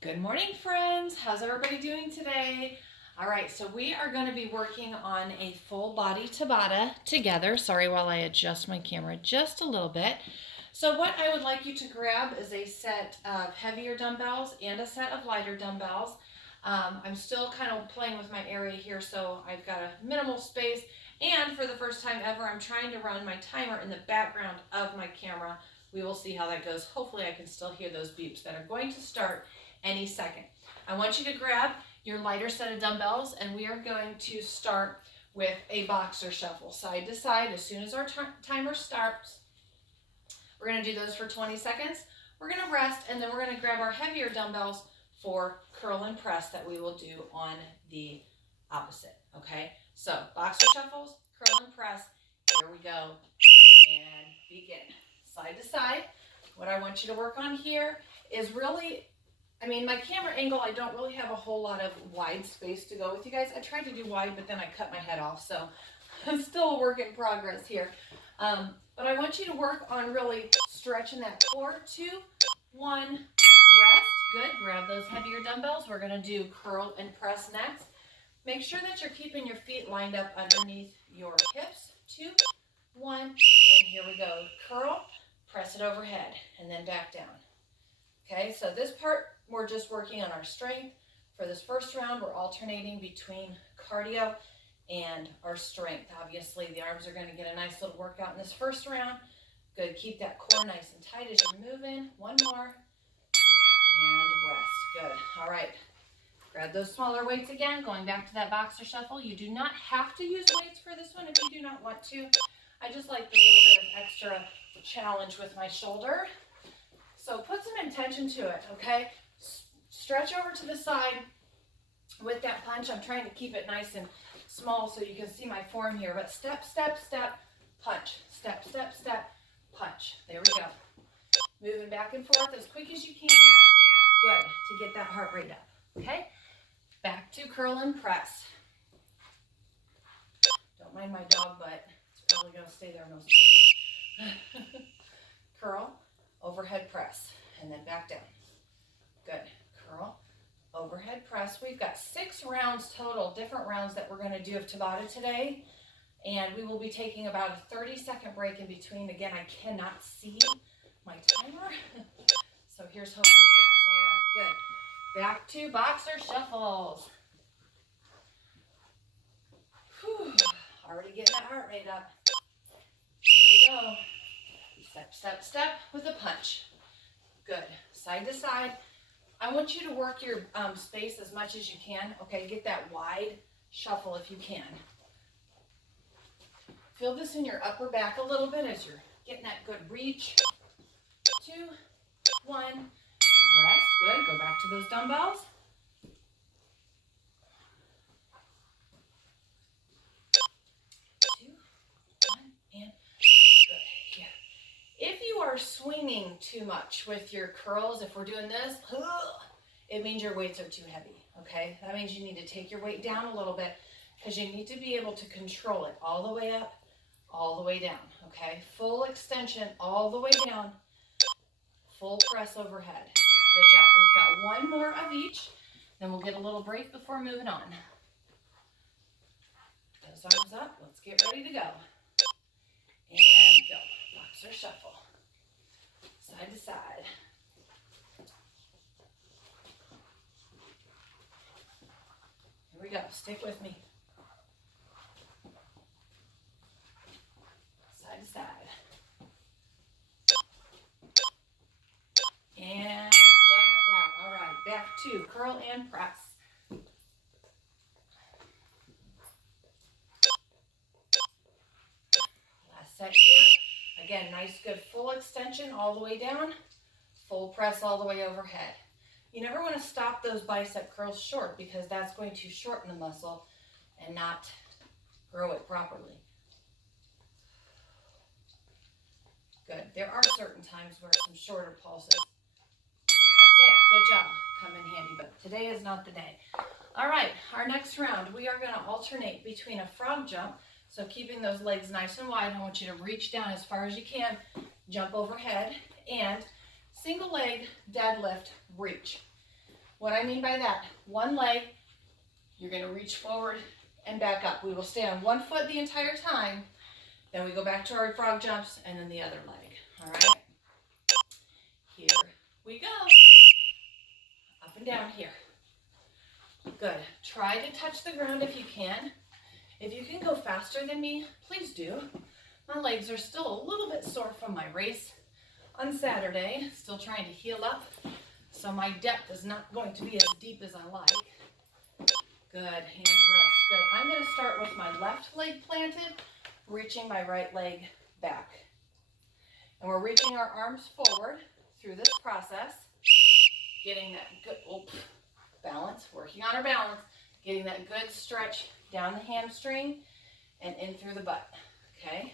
Good morning, friends. How's everybody doing today? All right, so we are going to be working on a full body Tabata together. Sorry while I adjust my camera just a little bit. So what I would like you to grab is a set of heavier dumbbells and a set of lighter dumbbells. I'm still kind of playing with my area here, so I've got a minimal space. And for the first time ever, I'm trying to run my timer in the background of my camera. We will see how that goes. Hopefully I can still hear those beeps that are going to start any second. I want you to grab your lighter set of dumbbells, and we are going to start with a boxer shuffle, side to side. As soon as our timer starts, we're going to do those for 20 seconds. We're going to rest, and then we're going to grab our heavier dumbbells for curl and press that we will do on the opposite, okay? So boxer shuffles, curl and press. Here we go, and begin. Side to side. What I want you to work on here is really, my camera angle, I don't really have a whole lot of wide space to go with you guys. I tried to do wide, but then I cut my head off, so it's still a work in progress here. But I want you to work on really stretching that core. 2, 1, rest. Good. Grab those heavier dumbbells. We're going to do curl and press next. Make sure that you're keeping your feet lined up underneath your hips. 2, 1, and here we go. Curl, press it overhead, and then back down. Okay, so this part, we're just working on our strength. For this first round, we're alternating between cardio and our strength. Obviously, the arms are going to get a nice little workout in this first round. Good, keep that core nice and tight as you're moving. One more, and rest. Good, all right. Grab those smaller weights again, going back to that boxer shuffle. You do not have to use weights for this one if you do not want to. I just like the little bit of extra challenge with my shoulder. So put some intention to it, okay? Stretch over to the side with that punch. I'm trying to keep it nice and small so you can see my form here. But step, step, step, punch. Step, step, step, punch. There we go. Moving back and forth as quick as you can. Good, to get that heart rate up, okay? Back to curl and press. Don't mind my dog, but it's probably going to stay there most of the video. Curl, overhead press, and then back down. Good. Curl, overhead press. We've got 6 rounds total, different rounds that we're going to do of Tabata today. And we will be taking about a 30-second break in between. Again, I cannot see my timer. So here's hoping we get this all right. Good. Back to boxer shuffles. Whew. Already getting that heart rate up. Here we go. Step, step, step with a punch. Good. Side to side. I want you to work your space as much as you can. Okay, get that wide shuffle if you can. Feel this in your upper back a little bit as you're getting that good reach. 2, 1, rest. Good. Go back to those dumbbells. 2, 1, and good. Yeah. If you are swinging too much with your curls, if we're doing this, it means your weights are too heavy, okay? That means you need to take your weight down a little bit because you need to be able to control it all the way up, all the way down, okay? Full extension all the way down, full press overhead. Good job. We've got 1 more of each, then we'll get a little break before moving on. Those arms up. Let's get ready to go. And go. Boxer shuffle. Side to side. Here we go. Stick with me. Side to side. And done with that. All right. Back to curl and press. Last set here. Again, nice, good full extension all the way down. Full press all the way overhead. You never want to stop those bicep curls short because that's going to shorten the muscle and not grow it properly. Good. There are certain times where some shorter pulses. That's it. Good job. Come in handy, but today is not the day. All right, our next round, we are going to alternate between a frog jump. So keeping those legs nice and wide, I want you to reach down as far as you can, jump overhead, and single leg deadlift reach. What I mean by that, one leg, you're going to reach forward and back up. We will stay on one foot the entire time. Then we go back to our frog jumps and then the other leg. All right? Here we go. Up and down here. Good. Try to touch the ground if you can. If you can go faster than me, please do. My legs are still a little bit sore from my race on Saturday. Still trying to heal up. So my depth is not going to be as deep as I like. Good. Hand rest. Good. I'm going to start with my left leg planted, reaching my right leg back. And we're reaching our arms forward through this process, getting that good balance, working on our balance, getting that good stretch down the hamstring and in through the butt. Okay?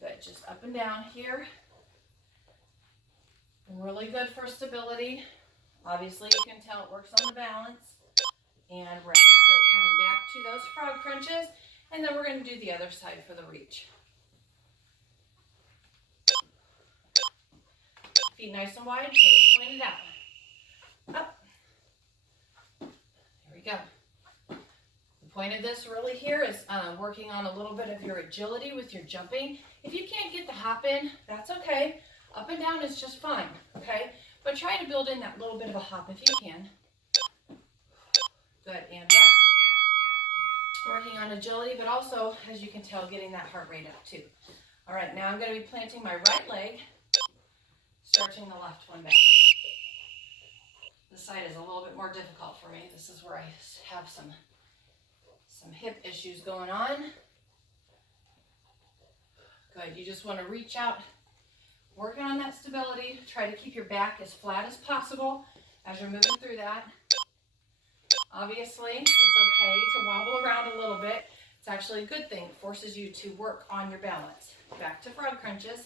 Good. Just up and down here. Really good for stability. Obviously, you can tell it works on the balance. And rest. Good. Coming back to those frog crunches. And then we're going to do the other side for the reach. Feet nice and wide, toes pointed out. Up. There we go. The point of this really here is working on a little bit of your agility with your jumping. If you can't get the hop in, that's okay. Up and down is just fine, okay? But try to build in that little bit of a hop if you can. Good, and rest. Working on agility, but also, as you can tell, getting that heart rate up too. All right, now I'm going to be planting my right leg, stretching the left one back. This side is a little bit more difficult for me. This is where I have some hip issues going on. Good, you just want to reach out, working on that stability. Try to keep your back as flat as possible as you're moving through that. Obviously, it's okay to wobble around a little bit. It's actually a good thing. It forces you to work on your balance. Back to frog crunches.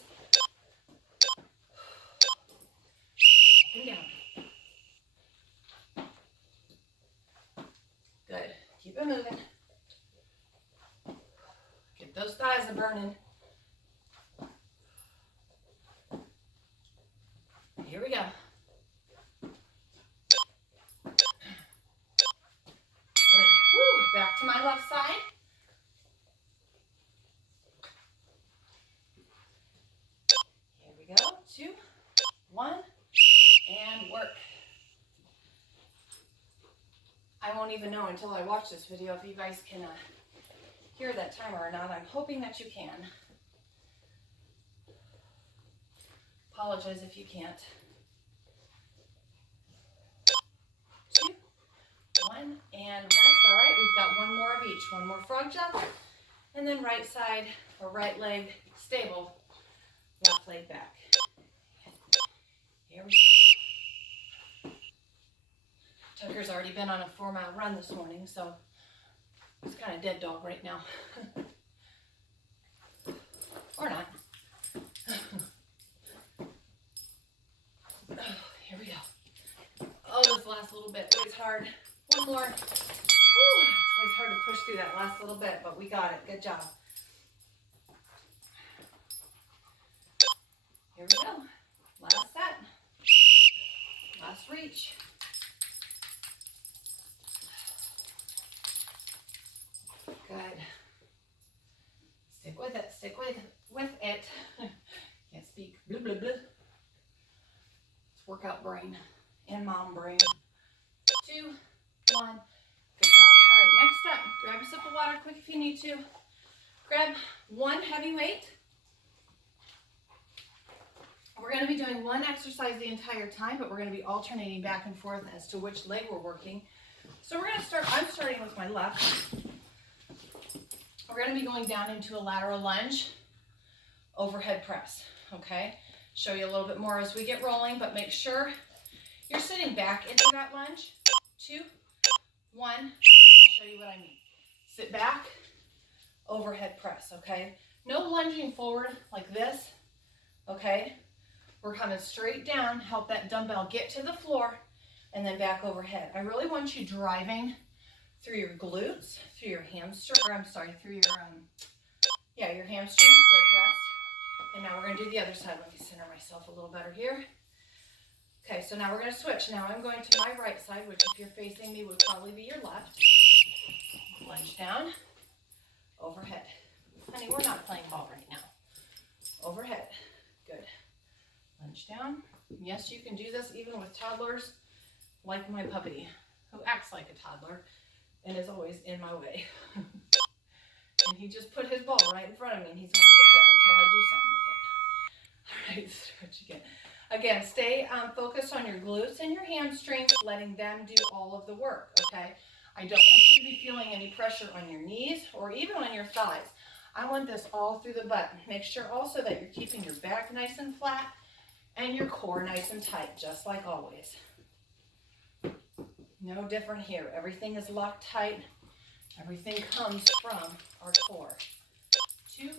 Up and down. Good. Keep it moving. Get those thighs a-burning. Here we go. Back to my left side. Here we go. 2, 1, and work. I won't even know until I watch this video if you guys can hear that timer or not. I'm hoping that you can. Apologize if you can't. 2, 1, and rest. All right, we've got one more of each. One more frog jump, and then right side or right leg stable, left leg back. Here we go. Tucker's already been on a 4-mile run this morning, so he's kind of dead dog right now. Or not. Here we go. Oh, this last little bit. Always hard. One more. Woo. It's always hard to push through that last little bit, but we got it. Good job. Here we go. Last set. Last reach. Good. Stick with it. Stick with it. Can't speak. Blah, blah, blah. It's workout brain and mom brain. 2, 1. Good job. All right, next up, grab a sip of water quick if you need to. Grab one heavy weight. We're going to be doing one exercise the entire time, but we're going to be alternating back and forth as to which leg we're working. So we're going to start, I'm starting with my left. We're going to be going down into a lateral lunge, overhead press, okay? Show you a little bit more as we get rolling, but make sure you're sitting back into that lunge. 2, 1, I'll show you what I mean. Sit back, overhead press, okay? No lunging forward like this, okay? We're coming straight down, help that dumbbell get to the floor, and then back overhead. I really want you driving through your glutes, through your hamstring, or I'm sorry, through your, your hamstring. Good, rest. And now we're gonna do the other side. Let me center myself a little better here. Okay, so now we're going to switch. Now I'm going to my right side, which if you're facing me would probably be your left. Lunge down, overhead. Honey, we're not playing ball right now. Overhead. Good. Lunge down. Yes, you can do this even with toddlers, like my puppy, who acts like a toddler and is always in my way. And he just put his ball right in front of me, and he's going to sit there until I do something with it. All right, stretch again. Again, stay focused on your glutes and your hamstrings, letting them do all of the work, okay? I don't want you to be feeling any pressure on your knees or even on your thighs. I want this all through the butt. Make sure also that you're keeping your back nice and flat and your core nice and tight, just like always. No different here. Everything is locked tight. Everything comes from our core. 2, 1,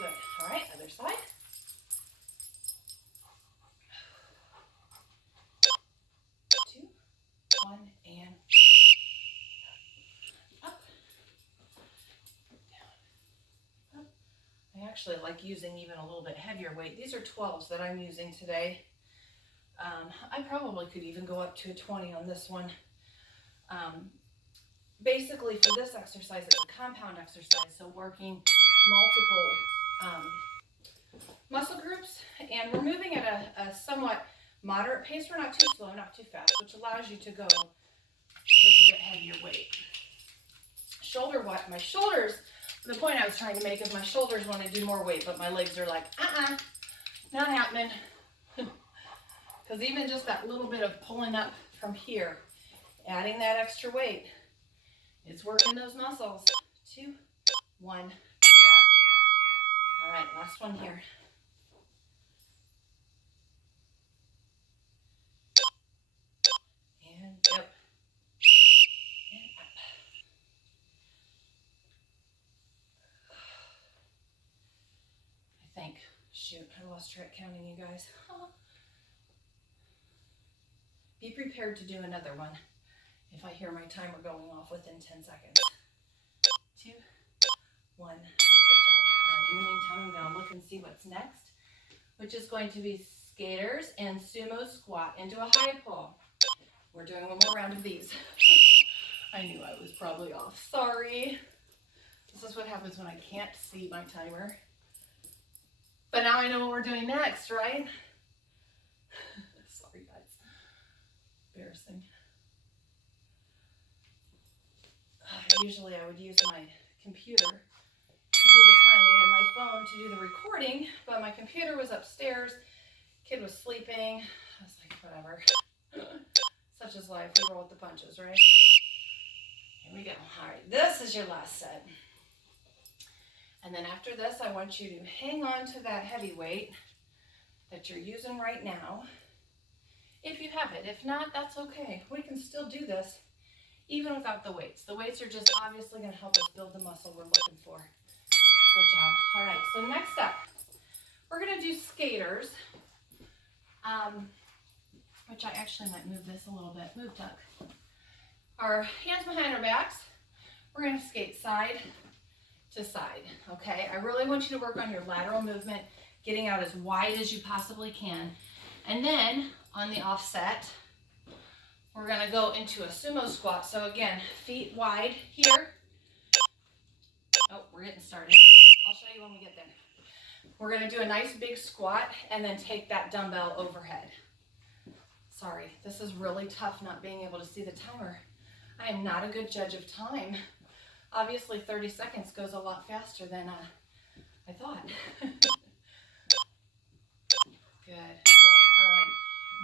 good. All right, other side. 2, 1, and up, down, up. I actually like using even a little bit heavier weight. These are 12s that I'm using today. I probably could even go up to a 20 on this one. Basically, for this exercise, it's a compound exercise, so working multiple muscle groups, and we're moving at a somewhat moderate pace. We're not too slow, not too fast, which allows you to go with a bit heavier weight. My shoulders, the point I was trying to make is my shoulders want to do more weight, but my legs are like, not happening. Because even just that little bit of pulling up from here, adding that extra weight, it's working those muscles. 2, 1, good job. All right, last one here. And up. And up. I think. Shoot, I lost track counting, you guys. Be prepared to do another one if I hear my timer going off within 10 seconds. 2, 1, good job. All right, in the meantime, I'm going to look and see what's next, which is going to be skaters and sumo squat into a high pull. We're doing one more round of these. I knew I was probably off. Sorry. This is what happens when I can't see my timer. But now I know what we're doing next, right? Sorry, guys. Embarrassing. Usually I would use my computer to do the timing and my phone to do the recording, but my computer was upstairs. Kid was sleeping. I was like, whatever. Such is life. We roll with the punches, right? Here we go. All right, this is your last set. And then after this, I want you to hang on to that heavy weight that you're using right now, if you have it. If not, that's okay. We can still do this even without the weights. The weights are just obviously going to help us build the muscle we're looking for. Good job. All right, so next up, we're going to do skaters, which I actually might move this a little bit. Move, Tuck. Our hands behind our backs. We're going to skate side to side, okay? I really want you to work on your lateral movement, getting out as wide as you possibly can. And then on the offset, we're going to go into a sumo squat. So again, feet wide here. Oh, we're getting started. I'll show you when we get there. We're going to do a nice big squat and then take that dumbbell overhead. Sorry, this is really tough not being able to see the timer. I am not a good judge of time. Obviously, 30 seconds goes a lot faster than I thought. Good. All right.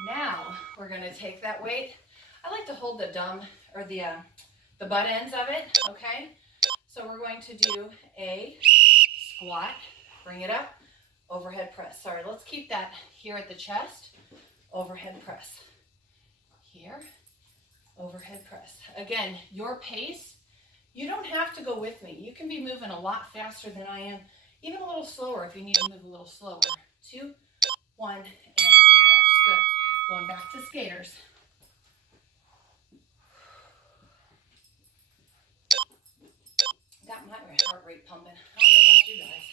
Now we're going to take that weight. I like to hold the butt ends of it. Okay. So we're going to do a squat. Bring it up. Overhead press. Sorry. Let's keep that here at the chest. Overhead press. Here. Overhead press. Again, your pace. You don't have to go with me. You can be moving a lot faster than I am, even a little slower if you need to move a little slower. 2, 1, and rest. Good. Going back to skaters. Got my heart rate pumping. I don't know about you guys.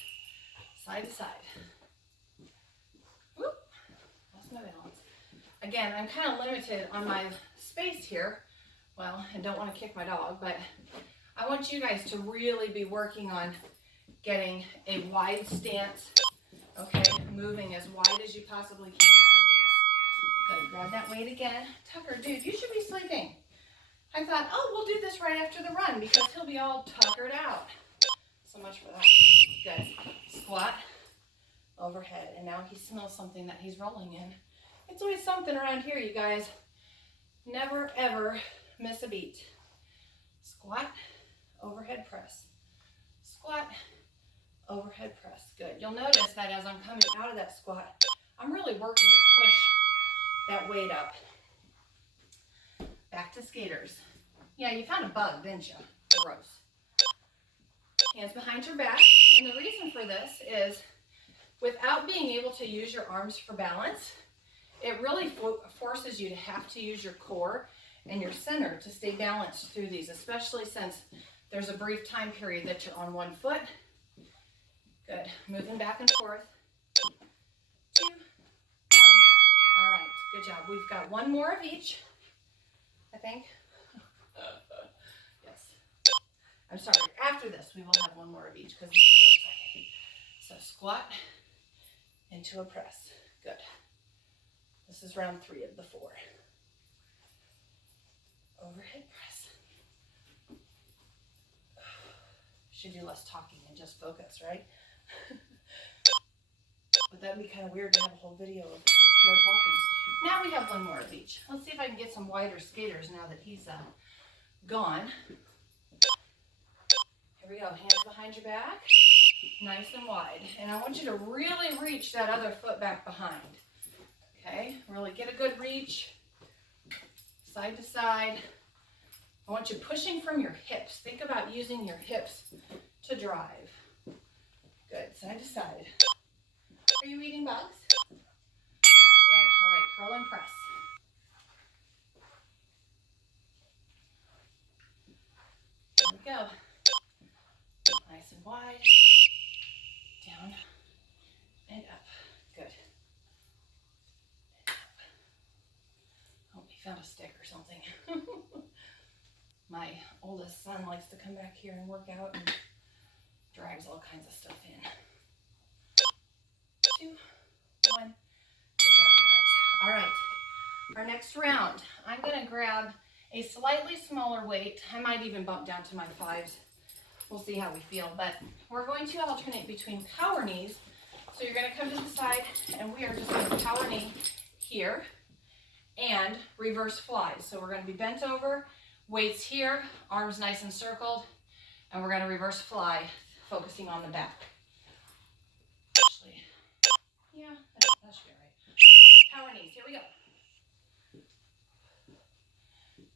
Side to side. Whoop. Lost my balance. Again, I'm kind of limited on my space here. Well, and don't want to kick my dog, but I want you guys to really be working on getting a wide stance, okay? Moving as wide as you possibly can through these. Good, grab that weight again. Tucker, dude, you should be sleeping. I thought, oh, we'll do this right after the run because he'll be all tuckered out. So much for that. Good. Squat, overhead, and now he smells something that he's rolling in. It's always something around here, you guys. Never, ever miss a beat. Squat, overhead press. Squat, overhead press. Good. You'll notice that as I'm coming out of that squat, I'm really working to push that weight up. Back to skaters. Yeah, you found a bug, didn't you? Gross. Hands behind your back. And the reason for this is without being able to use your arms for balance, it really forces you to have to use your core and your center to stay balanced through these, especially since there's a brief time period that you're on one foot. Good. Moving back and forth. 2, 1. All right. Good job. We've got one more of each, I think. Yes. I'm sorry. After this, we will have one more of each because this is our second. So squat into a press. Good. This is round 3 of the 4. Overhead press. Should do less talking and just focus, right? But that'd be kind of weird to have a whole video of no talking. Now we have one more of each. Let's see if I can get some wider skaters now that he's gone. Here we go. Hands behind your back. Nice and wide. And I want you to really reach that other foot back behind. Okay? Really get a good reach. Side to side. I want you pushing from your hips. Think about using your hips to drive. Good. Side to side. Are you eating bugs? Good. All right. Curl and press. There we go. Nice and wide. Down and up. Good. Oh, he found a stick or something. My oldest son likes to come back here and work out and drags all kinds of stuff in. 2, 1. Good job, you guys. All right. Our next round, I'm going to grab a slightly smaller weight. I might even bump down to my 5s. We'll see how we feel. But we're going to alternate between power knees. So you're going to come to the side, and we are just going to power knee here and reverse flies. So we're going to be bent over, weights here, arms nice and circled, and we're going to reverse fly, focusing on the back. Actually, yeah, that should be all right. Okay, power knees. Here we go.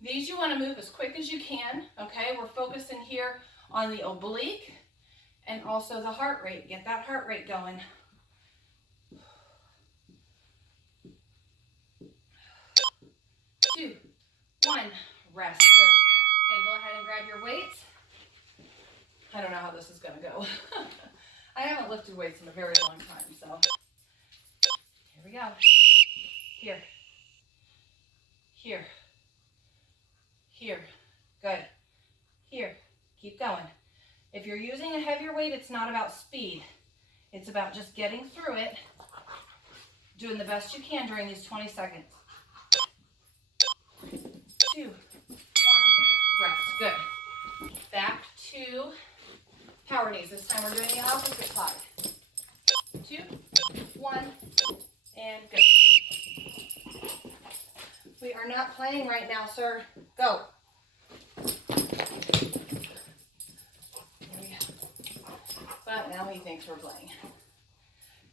These you want to move as quick as you can, okay? We're focusing here on the oblique and also the heart rate. Get that heart rate going. 2, 1, rest. Good. Okay, go ahead and grab your weights. I don't know how this is going to go. I haven't lifted weights in a very long time, so here we go. Here. Here. Here. Good. Here. Keep going. If you're using a heavier weight, it's not about speed. It's about just getting through it, doing the best you can during these 20 seconds. 2, 1, rest. Good. Back to power knees. This time we're doing the opposite side. 2, 1, and go. We are not playing right now, sir. Go. But now he thinks we're playing.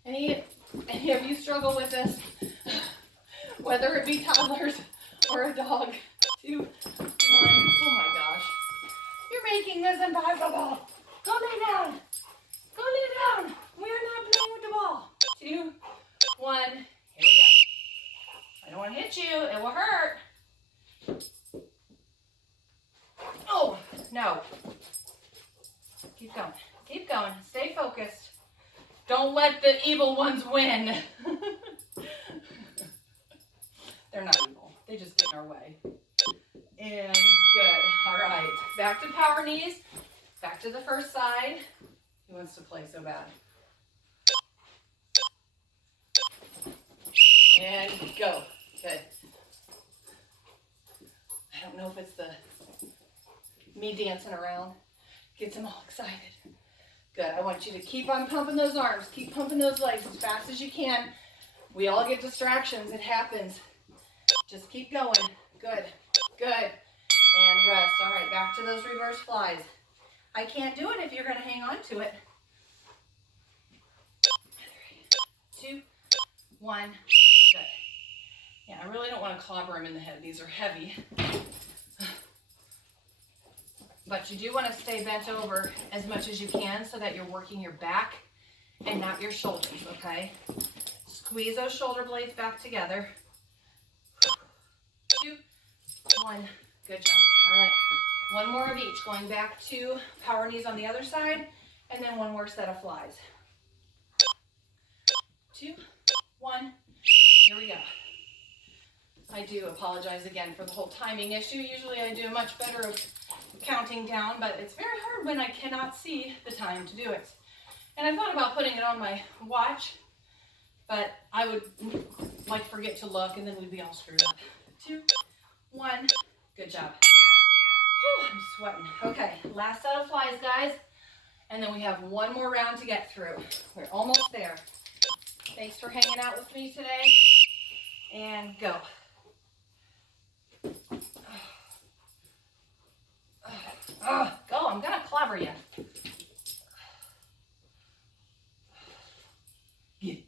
Any of you struggle with this? Whether it be toddlers or a dog. 2, 1. Oh my gosh. You're making this impossible. Go lay down. Go lay down. We are not playing with the ball. 2, 1. Here we go. I don't want to hit you. It will hurt. Oh, no. Keep going. Keep going. Stay focused. Don't let the evil ones win. They're They're not evil. They just get in our way. And good. All right. Back to power knees. Back to the first side. He wants to play so bad. And go. Good. I don't know if it's the me dancing around. Gets him all excited. Good. I want you to keep on pumping those arms. Keep pumping those legs as fast as you can. We all get distractions. It happens. Just keep going. Good. Good. And rest. All right. Back to those reverse flies. I can't do it if you're going to hang on to it. 3, 2, 1. Good. Yeah, I really don't want to clobber him in the head. These are heavy. But you do want to stay bent over as much as you can so that you're working your back and not your shoulders, okay? Squeeze those shoulder blades back together. 2, 1. Good job. All right. One more of each. Going back to power knees on the other side, and then one more set of flies. 2, 1. Here we go. I do apologize again for the whole timing issue. Usually I do much better of counting down, but it's very hard when I cannot see the time to do it. And I thought about putting it on my watch, but I would like forget to look and then we'd be all screwed up. 2, 1. Good job. Whew, I'm sweating. Okay, last set of flies, guys. And then we have one more round to get through. We're almost there. Thanks for hanging out with me today. And go. Go, I'm gonna clobber you. Get it.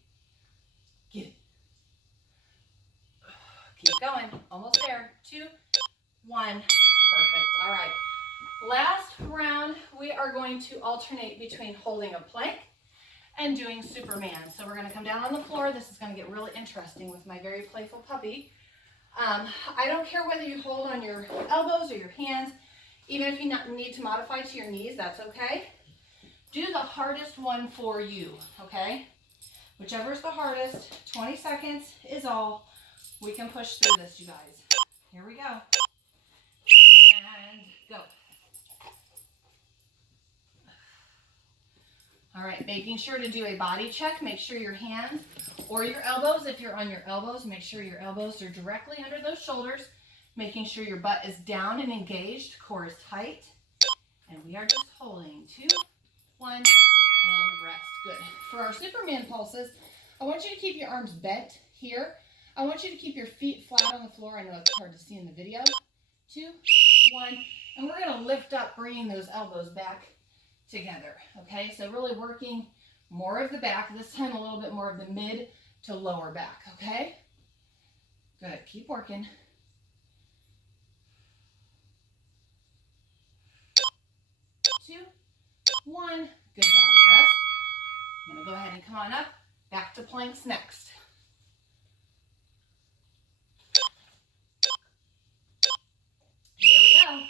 Get it. Keep going. Almost there. 2, 1. Perfect. All right. Last round, we are going to alternate between holding a plank and doing Superman. So we're going to come down on the floor. This is going to get really interesting with my very playful puppy. I don't care whether you hold on your elbows or your hands. Even if you need to modify to your knees, that's okay. Do the hardest one for you, okay? Whichever is the hardest, 20 seconds is all. We can push through this, you guys. Here we go. And go. All right, making sure to do a body check. Make sure your hands or your elbows, if you're on your elbows, make sure your elbows are directly under those shoulders. Making sure your butt is down and engaged, core is tight. And we are just holding 2, 1, and rest. Good. For our Superman pulses, I want you to keep your arms bent here. I want you to keep your feet flat on the floor. I know it's hard to see in the video. 2, 1, and we're going to lift up, bringing those elbows back together. Okay, so really working more of the back, this time a little bit more of the mid to lower back. Okay, good. Keep working. 2, 1. Good job. Rest. I'm going to go ahead and come on up. Back to planks next. Here we go.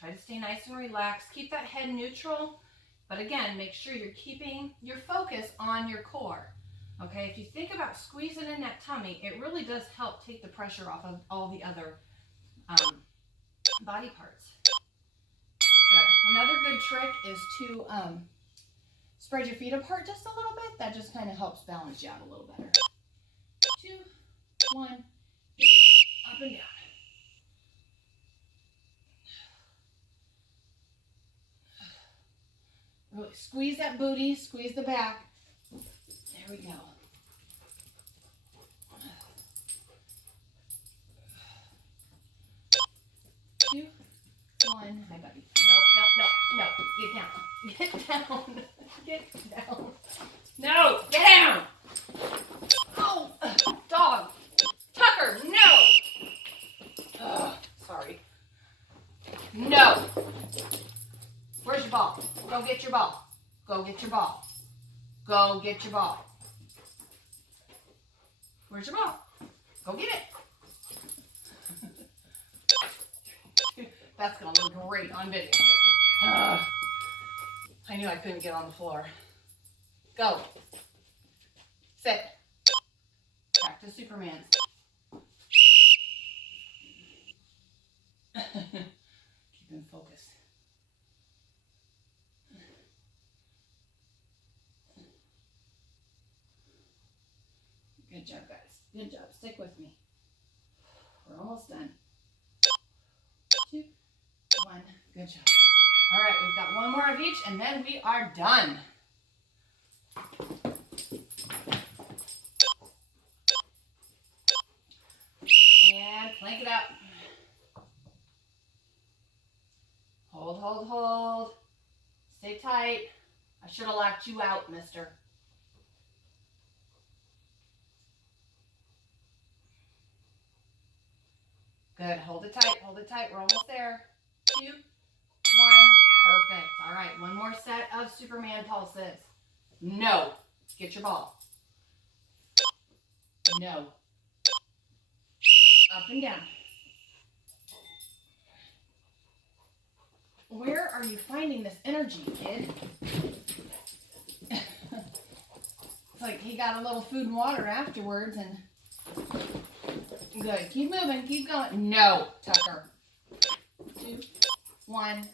Try to stay nice and relaxed. Keep that head neutral. But again, make sure you're keeping your focus on your core. Okay, if you think about squeezing in that tummy, it really does help take the pressure off of all the other body parts. Good. Another good trick is to spread your feet apart just a little bit. That just kind of helps balance you out a little better. 2, 1, here we go. Up and down. Really squeeze that booty, squeeze the back. There we go. 2, 1. Hi, buddy. No. Get down. Get down. No, get down. Oh, dog. Tucker, no. Oh, sorry. No. Where's your ball? Go get your ball. Go get your ball. Go get your ball. Where's your ball? Go get it. That's going to look great on video. I knew I couldn't get on the floor. Go. Sit. to Superman. Keep him focused. Good job, guys. Good job. Stick with me. We're almost done. 2, 1. Good job. All right, we've got one more of each, and then we are done. And plank it up. Hold, hold, hold. Stay tight. I should have locked you out, mister. Good. Hold it tight. Hold it tight. We're almost there. 2, 1. Perfect. All right. One more set of Superman pulses. No. Get your ball. No. Up and down. Where are you finding this energy, kid? It's like he got a little food and water afterwards and good. Keep moving. Keep going. No, Tucker. 2, 1.